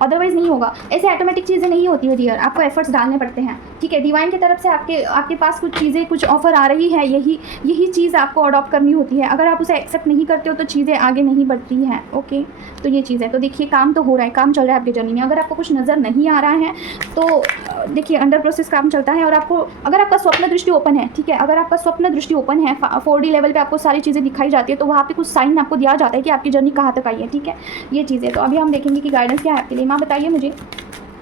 Otherwise नहीं होगा। ऐसे ऑटोमेटिक चीज़ें नहीं होती है डियर, आपको एफर्ट्स डालने पड़ते हैं, ठीक है। डिवाइन की तरफ से आपके पास कुछ चीज़ें, कुछ ऑफर आ रही है, यही चीज़ आपको अडॉप्ट करनी होती है। अगर आप उसे एक्सेप्ट नहीं करते हो तो चीज़ें आगे नहीं बढ़ती हैं, ओके। तो ये चीज़ है। तो देखिए काम तो हो रहा है, काम चल रहा है आपकी जर्नी में। अगर आपको कुछ नज़र नहीं आ रहा है तो देखिए अंडर प्रोसेस काम चलता है। और आपको, अगर आपका स्वप्न दृष्टि ओपन है, ठीक है, अगर आपका स्वप्न दृष्टि ओपन है, 4D लेवल पे आपको सारी चीज़ें दिखाई जाती है, तो वहाँ पे कुछ साइन आपको दिया जाता है कि आपकी जर्नी कहाँ तक आई है, ठीक है। ये चीज़ें तो अभी हम देखेंगे कि गाइडेंस क्या है आपके लिए। माँ बताइए मुझे।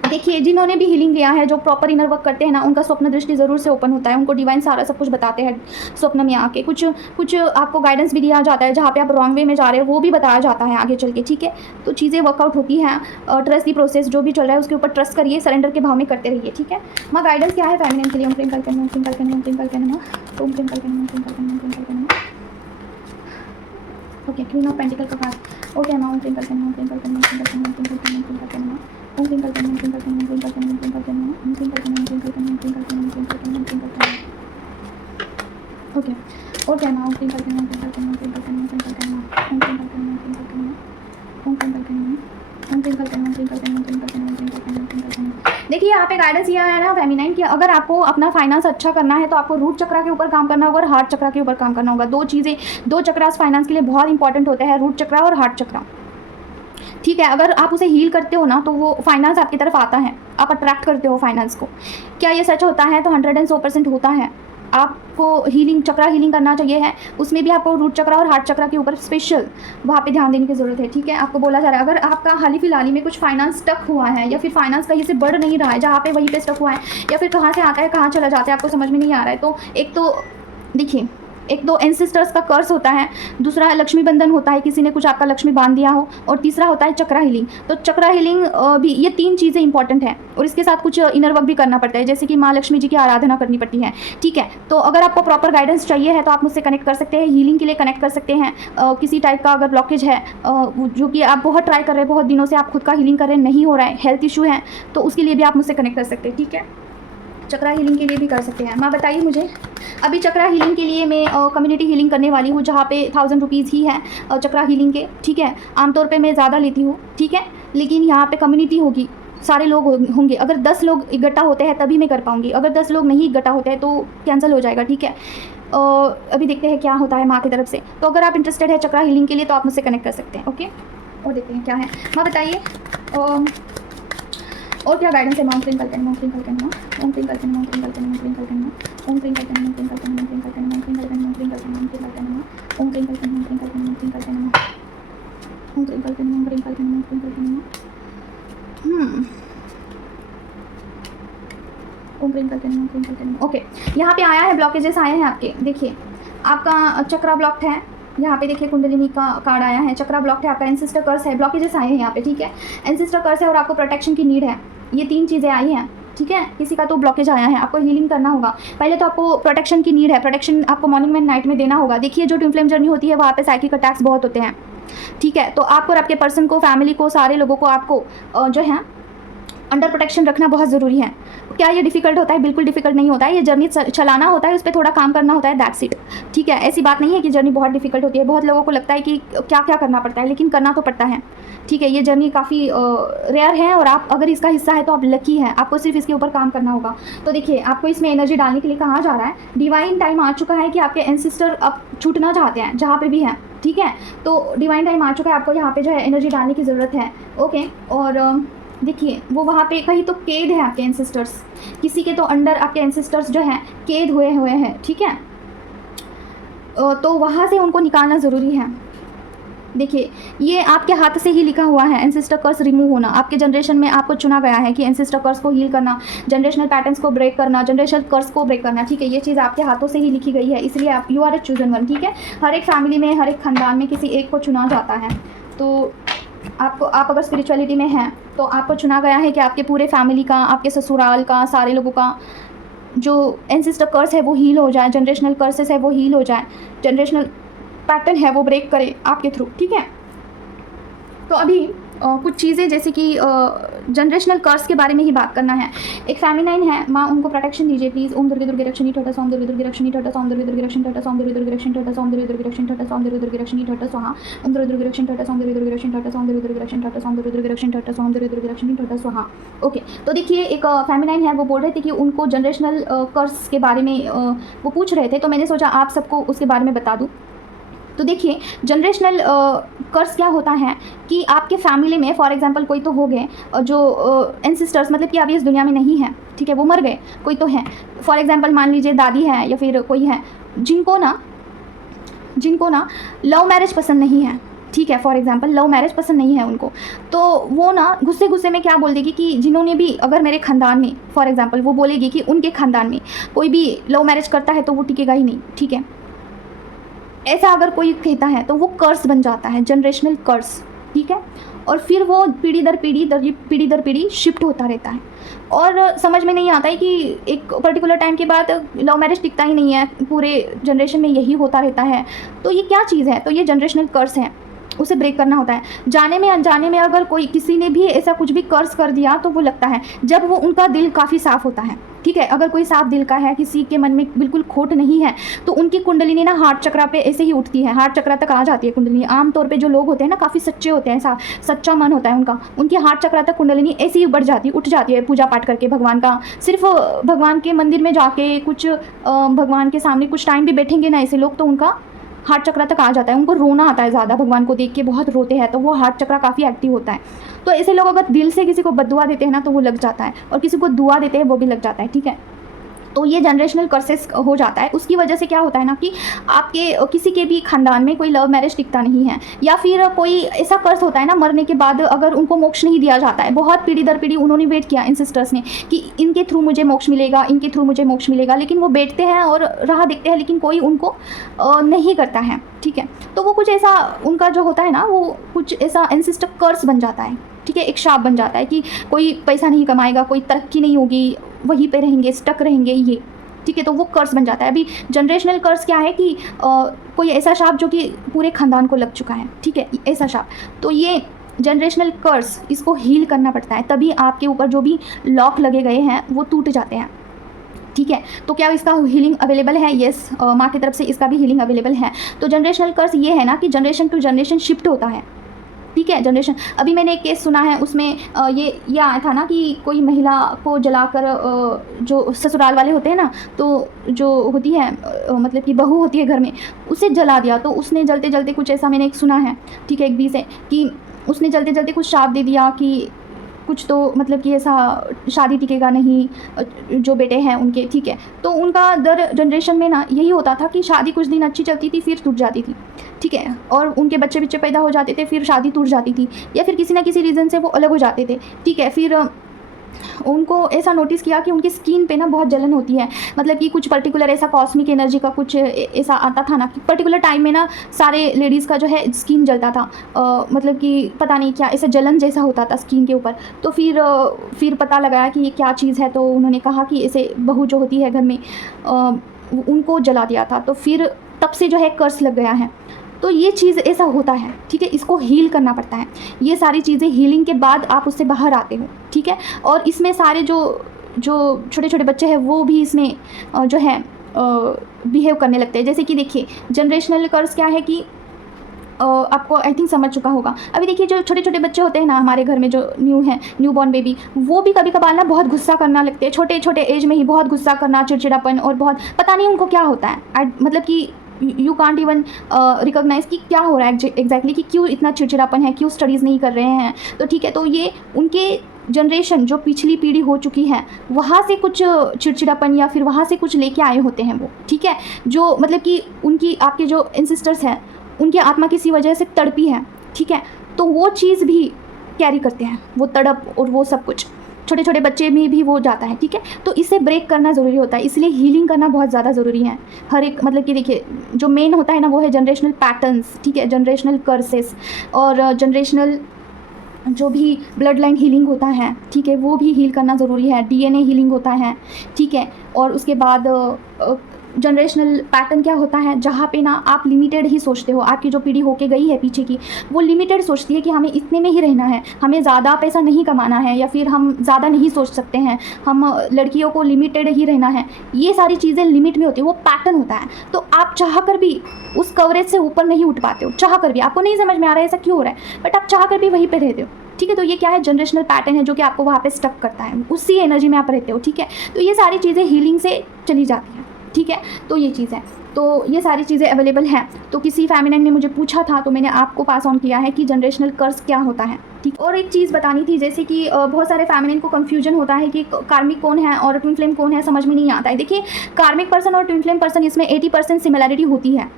देखिए जिन्होंने भी हीलिंग लिया है, जो प्रॉपर इनर वर्क करते हैं ना, उनका स्वप्न दृष्टि ज़रूर से ओपन होता है। उनको डिवाइन सारा सब कुछ बताते हैं स्वप्न में आके। कुछ आपको गाइडेंस भी दिया जाता है, जहाँ पे आप रॉन्ग वे में जा रहे हो वो भी बताया जाता है आगे चल के, ठीक है। तो चीज़ें वर्कआउट होती हैं। ट्रस्ट दी प्रोसेस, जो भी चल रहा है उसके ऊपर ट्रस्ट करिए, सरेंडर के भाव में करते रहिए, ठीक है। माँ गाइडेंस क्या है फेमिनिन के लिए? ओम क्लीम कल करना, ओम क्लीम कल करना, ओम क्लीम कल करना, ओम क्लीम कल करना, ओम क्लीम कल करना, ओम क्लीम कल करना। ओके, क्वीन ऑफ पेंटिकल का कार्ड। ओके माँ, ओम क्लीम कल करना, ओम क्लीम कल करना, ओम क्लीम कल करना, ओम क्लीम कल करना, ओम क्लीम कल करना, ओम क्लीम कल करना, ओम क्लीम कल करना, ओम क्लीम कल करना, ओम क्लीम कल करना, ओम क्लीम कल करना, ओम क्लीम कल करना, ओम क्लीम कल करना, ओम क्लीम कल करना, ओम क्लीम कल करना। ओके, ओके माँ, ओम क्लीम कल करना, ओम क्लीम कल करना, ओम क्लीम कल करना, ओम क्लीम कल करना, ओम क्लीम कल करना, ओम क्लीम कल करना, ओम क्लीम कल करना, ओम क्लीम कल करना, ओम क्लीम कल करना, ओम क्लीम कल करना, ओम क्लीम कल करना, ओम क्लीम कल करना। देखिए यहाँ पे गाइडेंस यह है ना फेमिनाइन कि अगर आपको अपना फाइनेंस अच्छा करना है तो आपको रूट चक्रा के ऊपर काम करना होगा और हार्ट चक्रा के ऊपर काम करना होगा। दो चक्रास फाइनेंस के लिए बहुत इंपॉर्टेंट होते हैं, रूट चक्रा और हार्ट चक्रा, ठीक है। अगर आप उसे हील करते हो ना तो वो फाइनेंस आपकी तरफ आता है, आप अट्रैक्ट करते हो फाइनेंस को। क्या ये सच होता है? तो 100% होता है। आपको चक्रा हीलिंग करना चाहिए है, उसमें भी आपको रूट चक्रा और हार्ट चक्रा के ऊपर स्पेशल वहाँ पे ध्यान देने की ज़रूरत है, ठीक है। आपको बोला जा रहा है अगर आपका हाल ही फिलहाल में कुछ फाइनेंस स्टक हुआ है या फिर फाइनेंस कहीं से बढ़ नहीं रहा है, जहाँ पे वहीं पे स्टक हुआ है, या फिर कहाँ से आता है कहाँ चला जाता है आपको समझ में नहीं आ रहा है, तो एक तो देखिए, एक तो एंसेस्टर्स का कर्स होता है, दूसरा लक्ष्मी बंधन होता है, किसी ने कुछ आपका लक्ष्मी बांध दिया हो, और तीसरा होता है चक्रा हीलिंग। तो चक्रा हीलिंग भी, ये 3 चीज़ें इंपॉर्टेंट हैं और इसके साथ कुछ इनर वर्क भी करना पड़ता है, जैसे कि माँ लक्ष्मी जी की आराधना करनी पड़ती है, ठीक है। तो अगर आपको प्रॉपर गाइडेंस चाहिए है तो आप मुझसे कनेक्ट कर सकते हैं, हीलिंग के लिए कनेक्ट कर सकते हैं। किसी टाइप का अगर ब्लॉकेज है जो कि आप बहुत ट्राई कर रहे हैं, बहुत दिनों से आप खुद का हीलिंग कर रहे हैं, नहीं हो रहा है, हेल्थ इशू है, तो उसके लिए भी आप मुझसे कनेक्ट कर सकते हैं, ठीक है। चक्रा हीलिंग के लिए भी कर सकते हैं। माँ बताइए मुझे। अभी चक्रा हीलिंग के लिए मैं कम्युनिटी हीलिंग करने वाली हूँ, जहाँ पे 1000 रुपीज़ ही है चक्रा हीलिंग के, ठीक है। आमतौर पे मैं ज़्यादा लेती हूँ, ठीक है, लेकिन यहाँ पे कम्युनिटी होगी, सारे लोग होंगे। अगर 10 लोग इकट्ठा होते हैं तभी मैं कर पाऊँगी, अगर 10 लोग नहीं इकट्ठा होते हैं तो कैंसिल हो जाएगा, ठीक है। अभी देखते हैं क्या होता है माँ की तरफ से। तो अगर आप इंटरेस्टेड है चक्रा हीलिंग के लिए तो आप मुझसे कनेक्ट कर सकते हैं, ओके। और देखते हैं क्या है। माँ बताइए और क्या गाइडेंस है? ओम क्लीम कल करना, ओम क्लीम कल करना, ओम क्लीम कल करना, ओम क्लीम कल करना, ओम क्लीम कल करना, ओम क्लीम कल करना, ओम क्लीम कल करना, ओम क्लीम कल करना, ओम क्लीम कल करना, ओम क्लीम कल करना, ओम क्लीम कल करना, ओम क्लीम कल करना, ओम क्लीम कल करना, ओम क्लीम कल करना, ओम क्लीम कल करना, ओम क्लीम कल करना, ओम क्लीम कल करना, ओम क्लीम कल करना, ओम क्लीम कल करना। ओके, यहाँ पे आया है, ब्लॉकेजेस आए हैं आपके। देखिए आपका चक्रा ब्लॉक्ड है, यहाँ पे देखिए कुंडलिनी का कार्ड आया है, चक्रा ब्लॉक है आपका, एंसेस्टर कर्स है, ब्लॉकेजेस आए हैं यहाँ पे, ठीक है। एंसेस्टर कर्स है और आपको प्रोटेक्शन की नीड है, ये 3 चीज़ें आई हैं, ठीक है। किसी का तो ब्लॉकेज आया है, आपको हीलिंग करना होगा। पहले तो आपको प्रोटेक्शन की नीड है, प्रोटेक्शन आपको मॉर्निंग में नाइट में देना होगा। देखिए जो ट्विन फ्लेम जर्नी होती है वहाँ पे साइकिक अटैक्स बहुत होते हैं, ठीक है। तो आपको और आपके पर्सन को, फैमिली को, सारे लोगों को आपको जो है अंडर प्रोटेक्शन रखना बहुत ज़रूरी है। क्या ये डिफ़िकल्ट होता है? बिल्कुल डिफ़िकल्ट नहीं होता है, ये जर्नी चलाना होता है, उस पर थोड़ा काम करना होता है, दैट्स इट, ठीक है। ऐसी बात नहीं है कि जर्नी बहुत डिफ़िकल्ट होती है। बहुत लोगों को लगता है कि क्या क्या करना पड़ता है, लेकिन करना तो पड़ता है, ठीक है। ये जर्नी काफ़ी रेयर है और आप अगर इसका हिस्सा है तो आप लकी हैं, आपको सिर्फ इसके ऊपर काम करना होगा। तो देखिए आपको इसमें एनर्जी डालने के लिए कहा जा रहा है, डिवाइन टाइम आ चुका है कि आपके एंसेस्टर अब छूटना चाहते हैं जहाँ पे भी हैं, ठीक है। तो डिवाइन टाइम आ चुका है, आपको यहाँ पे जो है एनर्जी डालने की ज़रूरत है, ओके। और देखिए वो वहाँ पे कहीं तो कैद है आपके एंसेस्टर्स, किसी के तो अंडर आपके एंसेस्टर्स जो हैं कैद हुए हैं, ठीक है। तो वहाँ से उनको निकालना ज़रूरी है। देखिए ये आपके हाथ से ही लिखा हुआ है, एंसेस्टर कर्स रिमूव होना। आपके जनरेशन में आपको चुना गया है कि एंसेस्टर कर्स को हील करना, जनरेशनल पैटर्न्स को ब्रेक करना, जनरेशनल कर्स को ब्रेक करना, ठीक है। ये चीज़ आपके हाथों से ही लिखी गई है, इसलिए आप you are a chosen one, ठीक है। हर एक फैमिली में, हर एक खानदान में किसी एक को चुना जाता है। तो आप अगर स्पिरिचुअलिटी में हैं तो आपको चुना गया है कि आपके पूरे फैमिली का, आपके ससुराल का, सारे लोगों का जो एंसेस्टर कर्स है वो हील हो जाए, जनरेशनल कर्सेस है वो हील हो जाए, जनरेशनल पैटर्न है वो ब्रेक करे आपके थ्रू, ठीक है। तो अभी कुछ चीज़ें जैसे कि जनरेशनल कर्स के बारे में ही बात करना है। एक फेमिनाइन है, माँ उनको प्रोटेक्शन दीजिए प्लीज़। ओम दुर्गे दुर्गे रक्षणी ठोटा सोम दुर्गे दुर्गे रक्षणी ठोटा सोम दुर्गे दुर्गे रक्षणी ठोटा सोम दुर्गे दुर्गे रक्षणी ठोटा सोम दुर्गे दुर्गे रक्षणी ठोटा सोम दुर्गे दुर्गे रक्षणी ठोटा स्वाहा ओम दुर्गे दुर्गे रक्षणी ठोटा सोम दुर्गे दुर्गे रक्षणी ठोटा सोम दुर्गे दुर्गे रक्षणी ठोटा सोम दुर्गे दुर्गे रक्षणी ठोटा सोम दुर्गे दुर्गे रक्षणी ठोटा स्वाहा। ओके, तो देखिए एक फेमिनाइन है, वो बोल रहे थे कि उनको जनरेशनल कर्स के बारे में वो पूछ रहे थे, तो मैंने सोचा आप सबको उसके बारे में बता दूँ। तो देखिए जनरेशनल कर्स क्या होता है कि आपके फैमिली में फॉर एग्जांपल कोई तो हो गए जो एंसेस्टर्स, मतलब कि अभी इस दुनिया में नहीं है, ठीक है, वो मर गए, कोई तो है, फॉर एग्जांपल मान लीजिए दादी है या फिर कोई है जिनको ना लव मैरिज पसंद नहीं है, ठीक है, फॉर एग्जांपल लव मैरिज पसंद नहीं है उनको, तो वो ना गुस्से में क्या बोल देगी कि जिन्होंने भी, अगर मेरे ख़ानदान में फॉर एग्जांपल वो बोलेगी कि उनके ख़ानदान में कोई भी लव मैरिज करता है तो वो टिकेगा ही नहीं, ठीक है, ऐसा अगर कोई कहता है तो वो कर्स बन जाता है, जनरेशनल कर्स, ठीक है, और फिर वो पीढ़ी दर पीढ़ी शिफ्ट होता रहता है और समझ में नहीं आता है कि एक पर्टिकुलर टाइम के बाद लव मैरिज टिकता ही नहीं है, पूरे जनरेशन में यही होता रहता है। तो ये क्या चीज़ है? तो ये जनरेशनल कर्स है, उसे ब्रेक करना होता है। जाने में अनजाने में अगर कोई किसी ने भी ऐसा कुछ भी कर्स कर दिया तो वो लगता है जब वो उनका दिल काफ़ी साफ़ होता है, ठीक है, अगर कोई साफ दिल का है, किसी के मन में बिल्कुल खोट नहीं है, तो उनकी कुंडलिनी ना हार्ट चक्रा पे ऐसे ही उठती है, हार्ट चक्रा तक आ जाती है कुंडलिनी। आमतौर पे जो लोग होते हैं ना काफ़ी सच्चे होते हैं, सच्चा मन होता है उनका, उनकी हार्ट चक्रा तक कुंडलिनी ऐसे ही बढ़ जाती है, उठ जाती है पूजा पाठ करके भगवान का। सिर्फ भगवान के मंदिर में जाके कुछ भगवान के सामने कुछ टाइम भी बैठेंगे ना ऐसे लोग, तो उनका हार्ट चक्रा तक आ जाता है, उनको रोना आता है ज़्यादा, भगवान को देख के बहुत रोते हैं, तो वो हार्ट चक्रा काफ़ी एक्टिव होता है। तो ऐसे लोग अगर दिल से किसी को बद्दुआ देते हैं ना तो वो लग जाता है, और किसी को दुआ देते हैं वो भी लग जाता है, ठीक है। तो ये जनरेशनल कर्सेस हो जाता है। उसकी वजह से क्या होता है ना कि आपके किसी के भी खानदान में कोई लव मैरिज टिकता नहीं है, या फिर कोई ऐसा कर्स होता है ना मरने के बाद अगर उनको मोक्ष नहीं दिया जाता है, बहुत पीढ़ी दर पीढ़ी उन्होंने वेट किया इन सिस्टर्स ने कि इनके थ्रू मुझे मोक्ष मिलेगा, इनके थ्रू मुझे मोक्ष मिलेगा, लेकिन वो बैठते हैं और राह देखते हैं, लेकिन कोई उनको नहीं करता है, ठीक है। तो वो कुछ ऐसा उनका जो होता है ना, वो कुछ ऐसा एंसेस्टर कर्स बन जाता है, ठीक है, एक शाप बन जाता है कि कोई पैसा नहीं कमाएगा, कोई तरक्की नहीं होगी, वहीं पे रहेंगे, स्टक रहेंगे ये, ठीक है, तो वो कर्स बन जाता है। अभी जनरेशनल कर्स क्या है कि कोई ऐसा शाप जो कि पूरे खानदान को लग चुका है, ठीक है, ऐसा शाप। तो ये जनरेशनल कर्स, इसको हील करना पड़ता है, तभी आपके ऊपर जो भी लॉक लगे गए हैं वो टूट जाते हैं, ठीक है। तो क्या इसका हीलिंग अवेलेबल है? येस, माँ की तरफ से इसका भी हीलिंग अवेलेबल है। तो जनरेशनल कर्स ये है ना कि जनरेशन टू जनरेशन शिफ्ट होता है, ठीक है, जनरेशन। अभी मैंने एक केस सुना है, उसमें ये आया था ना कि कोई महिला को जलाकर जो ससुराल वाले होते हैं ना, तो जो होती है मतलब कि बहू होती है घर में, उसे जला दिया। तो उसने जलते जलते कुछ ऐसा मैंने एक सुना है, ठीक है, एक भी से कि उसने जलते जलते कुछ शाप दे दिया कि कुछ तो मतलब कि ऐसा शादी टिकेगा नहीं जो बेटे हैं उनके, ठीक है। तो उनका दर जनरेशन में ना यही होता था कि शादी कुछ दिन अच्छी चलती थी, फिर टूट जाती थी, ठीक है, और उनके बच्चे पैदा हो जाते थे, फिर शादी टूट जाती थी, या फिर किसी ना किसी रीज़न से वो अलग हो जाते थे, ठीक है। फिर उनको ऐसा नोटिस किया कि उनकी स्किन पे ना बहुत जलन होती है, मतलब कि कुछ पर्टिकुलर ऐसा कॉस्मिक एनर्जी का कुछ ऐसा आता था ना कि पर्टिकुलर टाइम में ना सारे लेडीज़ का जो है स्किन जलता था, मतलब कि पता नहीं क्या ऐसा जलन जैसा होता था स्किन के ऊपर। तो फिर पता लगाया कि ये क्या चीज़ है, तो उन्होंने कहा कि ऐसे बहू जो होती है घर में उनको जला दिया था, तो फिर तब से जो है कर्स लग गया है। तो ये चीज़ ऐसा होता है, ठीक है, इसको हील करना पड़ता है। ये सारी चीज़ें हीलिंग के बाद आप उससे बाहर आते हो, ठीक है। और इसमें सारे जो छोटे छोटे बच्चे हैं वो भी इसमें जो है बिहेव करने लगते हैं। जैसे कि देखिए जनरेशनल कर्स क्या है कि आपको आई थिंक समझ चुका होगा। अभी देखिए जो छोटे छोटे बच्चे होते हैं ना हमारे घर में, जो न्यू बॉर्न बेबी, वो भी कभी कभार ना बहुत गुस्सा करना लगते हैं, छोटे छोटे एज में ही बहुत गुस्सा करना, चिड़चिड़ापन, और बहुत पता नहीं उनको क्या होता है, मतलब कि यू कांट इवन रिकॉग्नाइज कि क्या हो रहा है एग्जैक्टली, कि क्यों इतना चिड़चिड़ापन है, क्यों स्टडीज़ नहीं कर रहे हैं। तो ठीक है, तो ये उनके जनरेशन जो पिछली पीढ़ी हो चुकी है वहाँ से कुछ चिड़चिड़ापन या फिर वहाँ से कुछ लेके आए होते हैं वो, ठीक है, जो मतलब कि उनकी आपके जो एंसेस्टर्स हैं उनकी आत्मा किसी वजह से तड़पी है, ठीक है, तो वो चीज़ भी कैरी करते हैं, वो तड़प और वो सब कुछ छोटे छोटे बच्चे में भी वो जाता है, ठीक है। तो इसे ब्रेक करना ज़रूरी होता है, इसलिए हीलिंग करना बहुत ज़्यादा ज़रूरी है। हर एक मतलब कि देखिए जो मेन होता है ना वो है जनरेशनल पैटर्न्स, ठीक है, जनरेशनल कर्सेस, और जनरेशनल जो भी ब्लड लाइन हीलिंग होता है, ठीक है, वो भी हील करना ज़रूरी है। DNA हीलिंग होता है, ठीक है, और उसके बाद जनरेशनल पैटर्न क्या होता है, जहाँ पे ना आप लिमिटेड ही सोचते हो। आपकी जो पीढ़ी होके गई है पीछे की, वो लिमिटेड सोचती है कि हमें इतने में ही रहना है, हमें ज़्यादा पैसा नहीं कमाना है, या फिर हम ज़्यादा नहीं सोच सकते हैं, हम लड़कियों को लिमिटेड ही रहना है। ये सारी चीज़ें लिमिट में होती है, वो पैटर्न होता है। तो आप चाह कर भी उस कवरेज से ऊपर नहीं उठ पाते हो, चाह कर भी। आपको नहीं समझ में आ रहा है ऐसा क्यों हो रहा है, बट आप चाह कर भी वहीं पर रहते हो। ठीक है, तो ये क्या है, जनरेशनल पैटर्न है जो कि आपको वहाँ पे स्टक करता है, उसी एनर्जी में आप रहते हो। ठीक है, तो ये सारी चीज़ें हीलिंग से चली जाती हैं। ठीक है, तो ये चीज़ है, तो ये सारी चीज़ें अवेलेबल हैं। तो किसी फेमिनिन ने मुझे पूछा था, तो मैंने आपको पास ऑन किया है कि जनरेशनल कर्स क्या होता है। ठीक, और एक चीज़ बतानी थी, जैसे कि बहुत सारे फेमिनिन को कंफ्यूजन होता है कि कार्मिक कौन है और ट्विन फ्लेम कौन है, समझ में नहीं आता है। देखिए, कार्मिक पर्सन और ट्विन फ्लेम पर्सन, इसमें 80% सिमिलैरिटी होती है।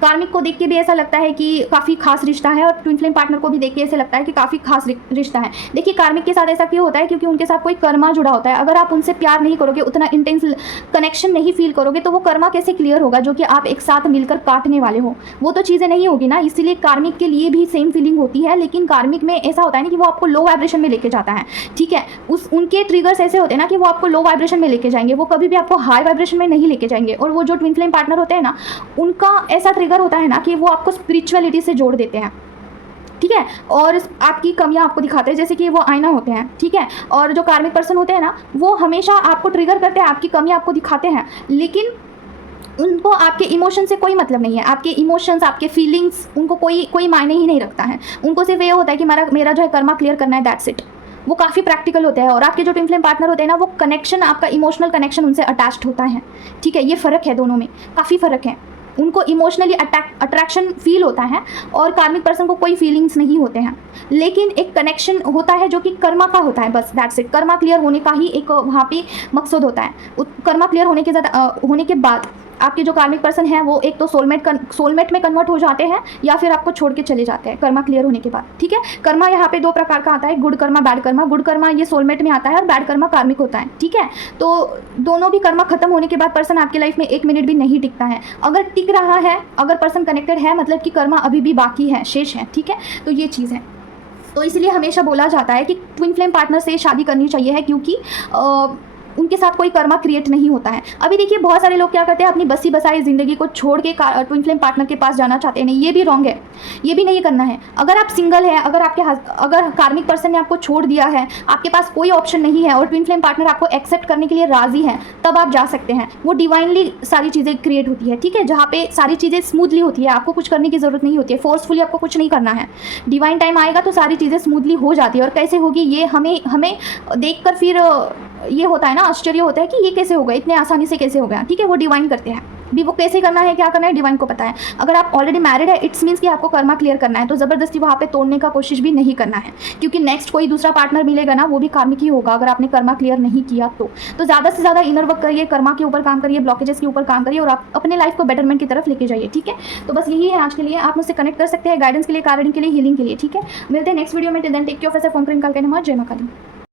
कार्मिक को देख के भी ऐसा लगता है कि काफ़ी खास रिश्ता है, और ट्विन फ्लेम पार्टनर को भी देख के ऐसे लगता है कि काफ़ी खास रिश्ता है। देखिए, कार्मिक के साथ ऐसा क्यों होता है, क्योंकि उनके साथ कोई कर्मा जुड़ा होता है। अगर आप उनसे प्यार नहीं करोगे, उतना इंटेंस कनेक्शन नहीं फील करोगे, तो वो कर्मा कैसे क्लियर होगा जो कि आप एक साथ मिलकर काटने वाले हो? वो तो चीज़ें नहीं होगी ना। इसीलिए कार्मिक के लिए भी सेम फीलिंग होती है, लेकिन कार्मिक में ऐसा होता है ना कि वो आपको लो वाइब्रेशन में लेके जाता है। ठीक है, उनके ट्रिगर्स ऐसे होते हैं ना कि वो आपको लो वाइब्रेशन में लेके जाएंगे, वो कभी भी आपको हाई वाइब्रेशन में नहीं लेके जाएंगे। और वो जो ट्विन फ्लेम पार्टनर होते हैं ना, उनका ऐसा ट्रिगर होता है ना कि वो आपको स्पिरिचुअलिटी से जोड़ देते हैं। ठीक है, और आपकी कमियां आपको दिखाते हैं, जैसे कि वो आईना होते हैं। ठीक है, और जो कार्मिक पर्सन होते हैं ना, वो हमेशा आपको ट्रिगर करते हैं, आपकी कमियां आपको दिखाते हैं, लेकिन उनको आपके इमोशन से कोई मतलब नहीं है। आपके इमोशंस, आपके फीलिंग्स, उनको कोई मायने ही नहीं रखता है। उनको सिर्फ ये होता है कि मेरा जो है कर्मा क्लियर करना है, दैट्स इट। वो काफ़ी प्रैक्टिकल होते हैं। और आपके जो ट्विन फ्लेम पार्टनर होते हैं ना, वो कनेक्शन, आपका इमोशनल कनेक्शन उनसे अटैच्ड होता है। ठीक है, ये फ़र्क है, दोनों में काफ़ी फ़र्क है। उनको इमोशनली अट्रैक्शन फील होता है, और कार्मिक पर्सन को कोई फीलिंग्स नहीं होते हैं, लेकिन एक कनेक्शन होता है जो कि कर्मा का होता है, बस दैट्स इट। कर्मा क्लियर होने का ही एक वहाँ पे मकसद होता है। कर्मा क्लियर होने के बाद आपके जो कार्मिक पर्सन हैं, वो एक तो सोलमेट में कन्वर्ट हो जाते हैं, या फिर आपको छोड़ के चले जाते हैं कर्मा क्लियर होने के बाद। ठीक है, कर्मा यहाँ पे 2 प्रकार का आता है, good Karma, bad Karma. Good Karma ये सोलमेट में आता है, और बैड कर्मा कार्मिक होता है। ठीक है, तो दोनों भी कर्मा खत्म होने के बाद पर्सन आपकी लाइफ में 1 मिनट भी नहीं टिकता है। अगर टिक रहा है, अगर पर्सन कनेक्टेड है, मतलब कि कर्मा अभी भी बाकी है, शेष है। ठीक है, तो ये चीज़ है। तो इसलिए हमेशा बोला जाता है कि ट्विन फ्लेम पार्टनर से शादी करनी चाहिए है, क्योंकि उनके साथ कोई कर्मा क्रिएट नहीं होता है। अभी देखिए, बहुत सारे लोग क्या करते हैं, अपनी बसी बसाई ज़िंदगी को छोड़ के ट्विन फ्लेम पार्टनर के पास जाना चाहते हैं। नहीं, ये भी रॉन्ग है, ये भी नहीं करना है। अगर आप सिंगल हैं, अगर कार्मिक पर्सन ने आपको छोड़ दिया है, आपके पास कोई ऑप्शन नहीं है, और ट्विन फ्लेम पार्टनर आपको एक्सेप्ट करने के लिए राजी है, तब आप जा सकते हैं। वो डिवाइनली सारी चीज़ें क्रिएट होती है। ठीक है, जहाँ पे सारी चीज़ें स्मूथली होती है, आपको कुछ करने की ज़रूरत नहीं होती है, फोर्सफुली आपको कुछ नहीं करना है। डिवाइन टाइम आएगा तो सारी चीज़ें स्मूथली हो जाती है। और कैसे होगी, ये हमें देख कर फिर ये होता है ना, आश्चर्य होता है कि ये कैसे हो गया, इतने आसानी से कैसे हो गया। ठीक है, वो डिवाइन करते हैं भी, वो कैसे करना है, क्या करना है, डिवाइन को पता है। अगर आप ऑलरेडी मैरिड है, इट्स मीन्स कि आपको कर्मा क्लियर करना है, तो ज़बरदस्ती वहाँ पे तोड़ने का कोशिश भी नहीं करना है, क्योंकि नेक्स्ट कोई दूसरा पार्टनर मिलेगा ना, वो भी कार्मिक ही होगा अगर आपने कर्मा क्लियर नहीं किया तो ज़्यादा से ज़्यादा इनर वर्क करिए, कर्मा के ऊपर काम करिए, ब्लॉकेजेस के ऊपर काम करिए, और आप अपने लाइफ को बेटरमेंट की तरफ लेके जाइए। ठीक है, तो बस यही है आज के लिए। आप मुझसे कनेक्ट कर सकते हैं गाइडेंस के लिए, कार्डिंग के लिए, हीलिंग के लिए। ठीक है, मिलते हैं नेक्स्ट वीडियो में। Till then take care of yourself. ओम क्रीम काल के नमः। जय मां काली।